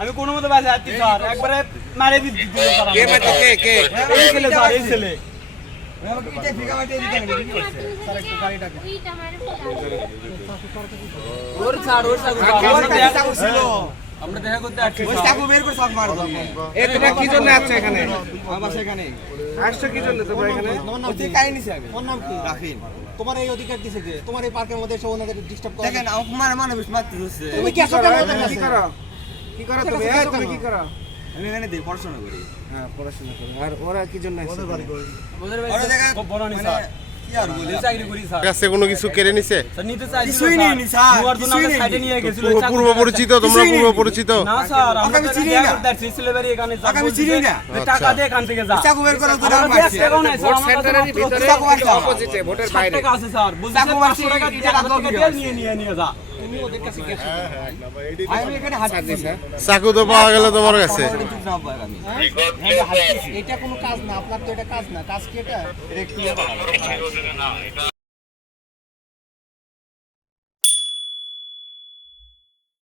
আমি কোনো মতো বাজে আছি স্যার, একবারে মারে দিচ্ছি ছেলে আমরা দেখা করতে আসছি। কি জন্য আসছো এখানে? আসছো কি জন্য তোমরা এখানে? তোমার এই অধিকার দিছে যে তোমার এই পার্কের মধ্যে এসে ওনাদের ডিস্টার্ব করে। দেখেন আমার মানুষ মারতে হচ্ছে। তুমি কি আসো কেন? কি করো? কি করো তুমি? এই তুমি কি করো? আমি এখানে পড়াশোনা করি। হ্যাঁ, পড়াশোনা করো। আর ওরা কি জন্য আসছে? ওরা দেখা খুব বড় নি স্যার। কি আর বলি, চাকরি করি স্যার। কাছে কোনো কিছু কেড়ে নিছে? স্যার নিতে চাইছিল, কিছুই নেই স্যার। দুয়ার জন্য আমরা সাইডে নিয়ে গেছিল। পূর্ব পরিচিত, তোমরা পূর্ব পরিচিত? না স্যার, আমরা চিনি না। দেখছি ছেলেবাড়ি এখানে যা আমি চিনি না। টাকা দিয়ে এখান থেকে যা। চাকু বের করে তোরা মারছে। ভোট সেন্টারের ভিতরে অপোজিটে ভোটের বাইরে। টাকা আছে স্যার। বলছি 500 টাকা দিয়ে নিয়ে যা। তুমি ওদের কাছে গেছো। আমি এখানে হাঁটছি স্যার। চাকু তো পাওয়া গেল তোমার কাছে। এটা কোনো কাজ না, আপনার তো এটা কাজ না। কাজ কি এটা?